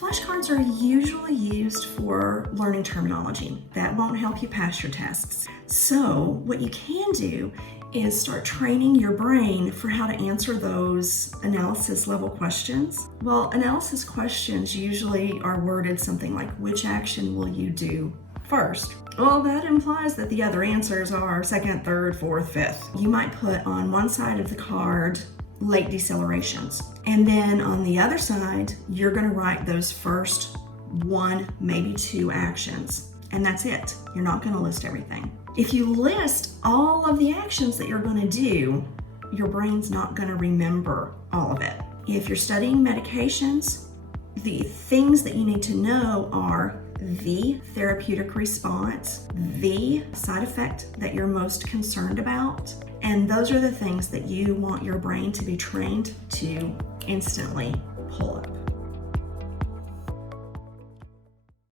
Flashcards are usually used for learning terminology. That won't help you pass your tests. So what you can do is start training your brain for how to answer those analysis level questions. Well, analysis questions usually are worded something like, which action will you do first? Well, that implies that the other answers are second, third, fourth, fifth. You might put on one side of the card late decelerations. And then on the other side, you're gonna write those first one, maybe two actions. And that's it. You're not gonna list everything. If you list all of the actions that you're gonna do, your brain's not gonna remember all of it. If you're studying medications, the things that you need to know are the therapeutic response, the side effect that you're most concerned about, and those are the things that you want your brain to be trained to instantly pull up.